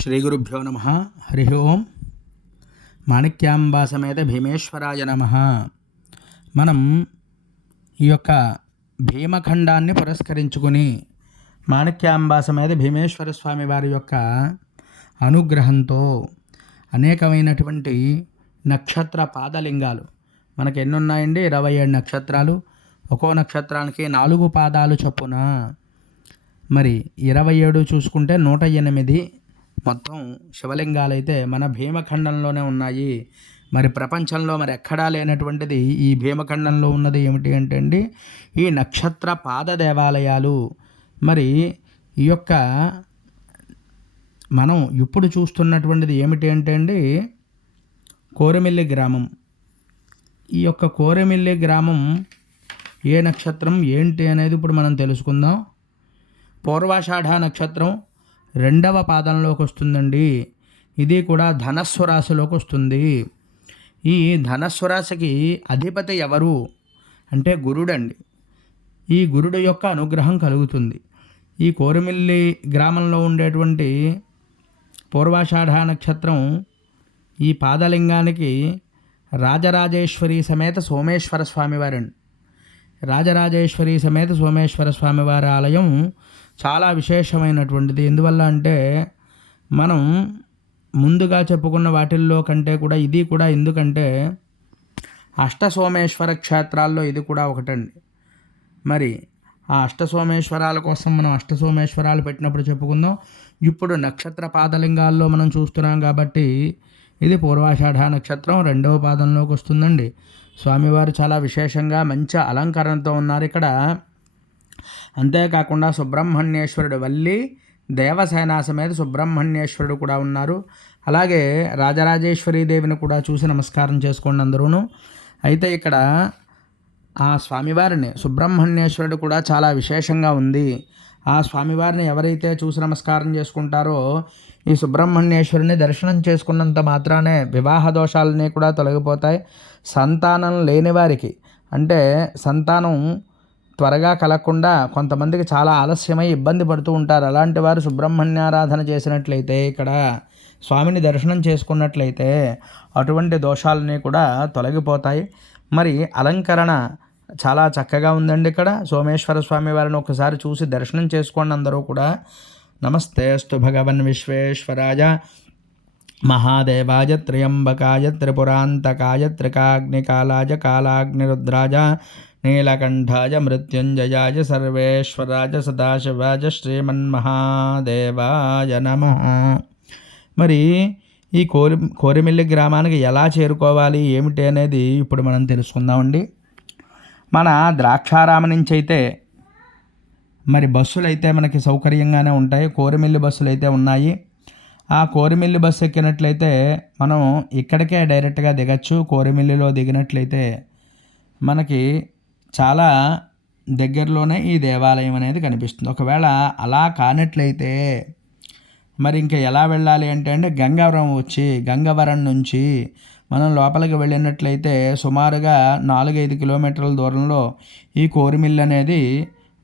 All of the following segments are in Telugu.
శ్రీ గురుభ్యో నమ. హరి ఓం. మాణిక్యాంబా సమేత భీమేశ్వరాయ నమ. మనం ఈ యొక్క భీమఖండాన్ని పురస్కరించుకుని మాణిక్యాంబా సమేత భీమేశ్వర స్వామి వారి యొక్క అనుగ్రహంతో అనేకమైనటువంటి నక్షత్ర పాదలింగాలు మనకు ఎన్నున్నాయండి? ఇరవై ఏడు నక్షత్రాలు. ఒక్కో నక్షత్రానికి నాలుగు పాదాలు చొప్పున. మరి ఇరవై ఏడు చూసుకుంటే నూట ఎనిమిది మొత్తం శివలింగాలు అయితే మన భీమఖండంలోనే ఉన్నాయి. మరి ప్రపంచంలో మరి ఎక్కడా లేనటువంటిది ఈ భీమఖండంలో ఉన్నది ఏమిటి అంటే అండి ఈ నక్షత్ర పాద దేవాలయాలు. మరి ఈ యొక్క మనం ఇప్పుడు చూస్తున్నటువంటిది ఏమిటి అంటే అండి కోరమిల్లి గ్రామం. ఈ యొక్క కోరమిల్లి గ్రామం ఏ నక్షత్రం ఏంటి అనేది ఇప్పుడు మనం తెలుసుకుందాం. పూర్వాషాఢ నక్షత్రం రెండవ పాదంలోకి వస్తుందండి ఇది కూడా ధనస్సు రాశిలోకి వస్తుంది ఈ ధనస్సు రాశికి అధిపతి ఎవరు? అంటే గురుడండి. ఈ గురుడు యొక్క అనుగ్రహం కలుగుతుంది. ఈ కోరుమిల్లి గ్రామంలో ఉండేటువంటి పూర్వాషాఢ నక్షత్రం ఈ పాదలింగానికి రాజరాజేశ్వరి సమేత సోమేశ్వర స్వామివారండి. రాజరాజేశ్వరి సమేత సోమేశ్వర స్వామివారి ఆలయం చాలా విశేషమైనటువంటిది. ఎందువల్ల అంటే మనం ముందుగా చెప్పుకున్న వాటిల్లో కంటే కూడా ఇది కూడా ఎందుకంటే అష్ట సోమేశ్వర క్షేత్రాల్లో ఇది కూడా ఒకటండి. మరి ఆ అష్ట సోమేశ్వరాల కోసం మనం అష్ట సోమేశ్వరాలు పెట్టినప్పుడు చెప్పుకుందాం. ఇప్పుడు నక్షత్ర పాదలింగాల్లో మనం చూస్తున్నాం కాబట్టి ఇది పూర్వాషాఢ నక్షత్రం రెండవ పాదంలోకి వస్తుందండి. స్వామివారు చాలా విశేషంగా మంచి అలంకరణతో ఉన్నారు ఇక్కడ. అంతేకాకుండా సుబ్రహ్మణ్యేశ్వరుడు వల్లి దేవసేనా సమేత సుబ్రహ్మణ్యేశ్వరుడు కూడా ఉన్నారు. అలాగే రాజరాజేశ్వరి దేవిని కూడా చూసి నమస్కారం చేసుకోండి అందరూను. అయితే ఇక్కడ ఆ స్వామివారిని సుబ్రహ్మణ్యేశ్వరుడు కూడా చాలా విశేషంగా ఉంది. ఆ స్వామివారిని ఎవరైతే చూసి నమస్కారం చేసుకుంటారో ఈ సుబ్రహ్మణ్యేశ్వరుని దర్శనం చేసుకున్నంత మాత్రానే వివాహ దోషాలన్నీ కూడా తొలగిపోతాయి. సంతానం లేని వారికి అంటే సంతానం త్వరగా కలగకుండా కొంతమందికి చాలా ఆలస్యమై ఇబ్బంది పడుతూ ఉంటారు. అలాంటి వారు సుబ్రహ్మణ్యారాధన చేసినట్లయితే ఇక్కడ స్వామిని దర్శనం చేసుకున్నట్లయితే అటువంటి దోషాలన్నీ కూడా తొలగిపోతాయి. మరి అలంకరణ చాలా చక్కగా ఉందండి ఇక్కడ. సోమేశ్వర స్వామి వారిని ఒకసారి చూసి దర్శనం చేసుకోండి అందరూ కూడా. నమస్తే అస్తు భగవన్ విశ్వేశ్వరాయ. మహాదేవాయ త్ర్యంబకాయ త్రిపురాంతకాయ త్రికాగ్నికాలాయ కాలాగ్నిరుద్రాయ. నీలకంఠాయ మృత్యుంజయాయ సర్వేశ్వరాయ సదాశివాయ శ్రీమన్మహాదేవాయ నమ. మరి ఈ కోరి కోరిమిల్లి గ్రామానికి ఎలా చేరుకోవాలి ఏమిటి అనేది ఇప్పుడు మనం తెలుసుకుందామండి. మన ద్రాక్షారామ నుంచి అయితే మరి బస్సులు అయితే మనకి సౌకర్యంగానే ఉంటాయి కోరిమిల్లి బస్సులు అయితే ఉన్నాయి. ఆ కోరిమిల్లి బస్సు ఎక్కినట్లయితే మనం ఇక్కడికే డైరెక్ట్గా దిగచ్చు కోరిమిల్లిలో దిగినట్లయితే మనకి చాలా దగ్గరలోనే ఈ దేవాలయం అనేది కనిపిస్తుంది. ఒకవేళ అలా కానట్లయితే మరి ఇంకా ఎలా వెళ్ళాలి అంటే అంటే గంగవరం వచ్చి గంగవరం నుంచి మనం లోపలికి వెళ్ళినట్లయితే సుమారుగా నాలుగైదు కిలోమీటర్ల దూరంలో ఈ కోరిమిల్లు అనేది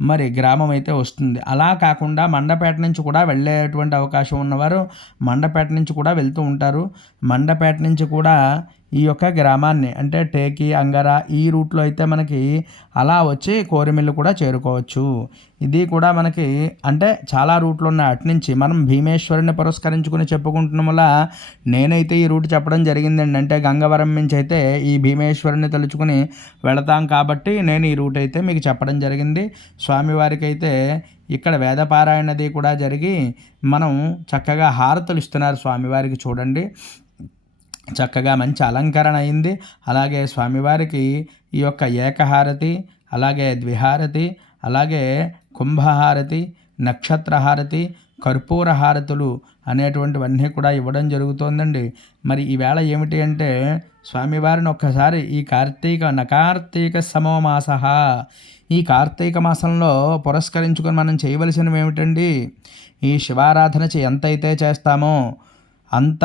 మరి గ్రామం అయితే వస్తుంది. అలా కాకుండా మండపేట నుంచి కూడా వెళ్ళేటువంటి అవకాశం ఉన్నవారు మండపేట నుంచి కూడా వెళ్తూ ఉంటారు. మండపేట నుంచి కూడా ఈ యొక్క గ్రామాన్ని అంటే టేకి అంగర ఈ రూట్లో అయితే మనకి అలా వచ్చి కోరిమిల్లు కూడా చేరుకోవచ్చు. ఇది కూడా మనకి అంటే చాలా రూట్లు ఉన్నాయి అటు నుంచి మనం భీమేశ్వరుని పురస్కరించుకుని చెప్పుకుంటున్నాం వల్ల నేనైతే ఈ రూట్ చెప్పడం జరిగిందండి. అంటే గంగవరం నుంచి అయితే ఈ భీమేశ్వరుని తలుచుకుని వెళతాం కాబట్టి నేను ఈ రూట్ అయితే మీకు చెప్పడం జరిగింది. స్వామివారికి అయితే ఇక్కడ వేదపారాయణది కూడా జరిగి మనం చక్కగా హారతులు ఇస్తున్నారు స్వామివారికి చూడండి. చక్కగా మంచి అలంకరణ అయింది. అలాగే స్వామివారికి ఈ యొక్క ఏకహారతి అలాగే ద్విహారతి అలాగే కుంభహారతి నక్షత్రహారతి కర్పూర హారతులు అనేటువంటివన్నీ కూడా ఇవ్వడం జరుగుతోందండి. మరి ఈవేళ ఏమిటి అంటే స్వామివారిని ఒక్కసారి ఈ కార్తీక నకార్తీక సమమాస ఈ కార్తీక మాసంలో పురస్కరించుకొని మనం చేయవలసినవి ఏమిటండి? ఈ శివారాధన ఎంతైతే చేస్తామో అంత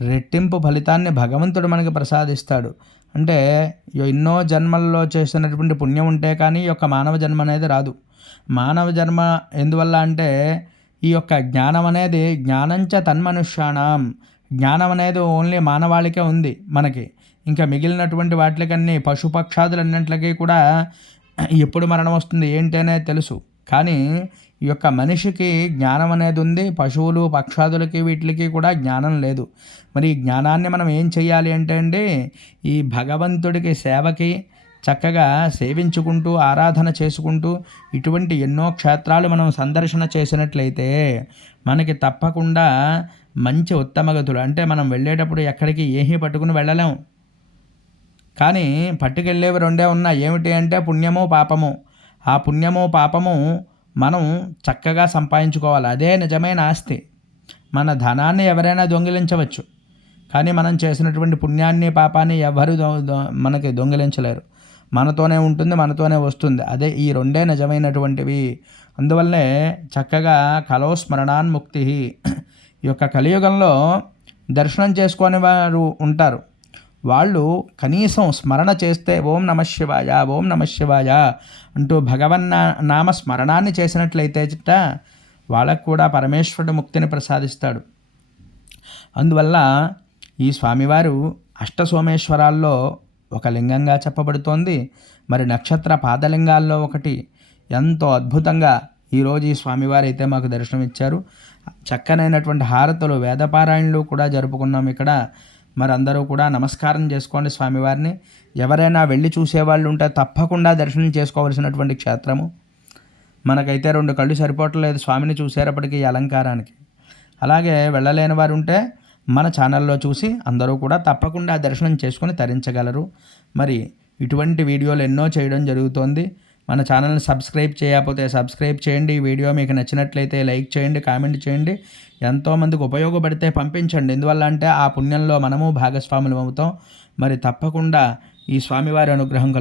రెట్టింపు ఫలితాన్ని భగవంతుడు మనకి ప్రసాదిస్తాడు. అంటే ఎన్నో జన్మల్లో చేసినటువంటి పుణ్యం ఉంటే కానీ ఈ యొక్క మానవ జన్మ అనేది రాదు. మానవ జన్మ ఎందువల్ల అంటే ఈ యొక్క జ్ఞానం అనేది జ్ఞానంచ తన్మనుష్యాణం. జ్ఞానం అనేది ఓన్లీ మానవాళికే ఉంది మనకి. ఇంకా మిగిలినటువంటి వాటికన్నీ పశుపక్షాదులన్నింటికి కూడా ఎప్పుడు మరణం వస్తుంది ఏంటి అనేది తెలుసు. కానీ ఈ యొక్క మనిషికి జ్ఞానం అనేది ఉంది పశువులు పక్షాదులకి వీటికి కూడా జ్ఞానం లేదు. మరి ఈ జ్ఞానాన్ని మనం ఏం చేయాలి అంటే అండి ఈ భగవంతుడికి సేవకి చక్కగా సేవించుకుంటూ ఆరాధన చేసుకుంటూ ఇటువంటి ఎన్నో క్షేత్రాలు మనం సందర్శన చేసినట్లయితే మనకి తప్పకుండా మంచి ఉత్తమగతులు అంటే మనం వెళ్ళేటప్పుడు ఎక్కడికి ఏమీ పట్టుకుని వెళ్ళలేం. కానీ పట్టుకెళ్ళేవి రెండే ఉన్నాయి ఏమిటి అంటే పుణ్యము పాపము. ఆ పుణ్యము పాపము మనం చక్కగా సంపాదించుకోవాలి. అదే నిజమైన ఆస్తి. మన ధనాన్ని ఎవరైనా దొంగిలించవచ్చు. కానీ మనం చేసినటువంటి పుణ్యాన్ని పాపాన్ని ఎవరు మనకి దొంగిలించలేరు. మనతోనే ఉంటుంది మనతోనే వస్తుంది. అదే ఈ రెండే నిజమైనటువంటివి. అందువల్లే చక్కగా కలో స్మరణాన్ముక్తి ఈ యొక్క కలియుగంలో దర్శనం చేసుకునే వారు ఉంటారు. వాళ్ళు కనీసం స్మరణ చేస్తే ఓం నమ శివాయ ఓం నమ శివాయ అంటూ భగవన్న నామ స్మరణాన్ని చేసినట్లయితే చిట్ట వాళ్ళకు కూడా పరమేశ్వరుడు ముక్తిని ప్రసాదిస్తాడు. అందువల్ల ఈ స్వామివారు అష్టసోమేశ్వరాల్లో ఒక లింగంగా చెప్పబడుతోంది. మరి నక్షత్ర పాదలింగాల్లో ఒకటి. ఎంతో అద్భుతంగా ఈరోజు ఈ స్వామివారు అయితే మాకు దర్శనమిచ్చారు. చక్కనైనటువంటి హారతులు వేదపారాయణలు కూడా జరుపుకున్నాం ఇక్కడ. మరి అందరూ కూడా నమస్కారం చేసుకోండి స్వామివారిని. ఎవరైనా వెళ్ళి చూసేవాళ్ళు ఉంటే తప్పకుండా దర్శనం చేసుకోవలసినటువంటి క్షేత్రము. మనకైతే రెండు కళ్ళు సరిపోవట్లేదు స్వామిని చూసేటప్పటికీ ఈ అలంకారానికి. అలాగే వెళ్ళలేని వారు ఉంటే మన ఛానల్లో చూసి అందరూ కూడా తప్పకుండా దర్శనం చేసుకొని తరించగలరు. మరి ఇటువంటి వీడియోలు ఎన్నో చేయడం జరుగుతోంది. మన ఛానల్ని సబ్స్క్రైబ్ చేయకపోతే సబ్స్క్రైబ్ చేయండి. వీడియో మీకు నచ్చినట్లయితే లైక్ చేయండి కామెంట్ చేయండి. ఎంతోమందికి ఉపయోగపడితే పంపించండి. ఎందువల్ల అంటే ఆ పుణ్యంలో మనము భాగస్వాములు అవుతాం మరి తప్పకుండా ఈ స్వామివారి అనుగ్రహం కలుగు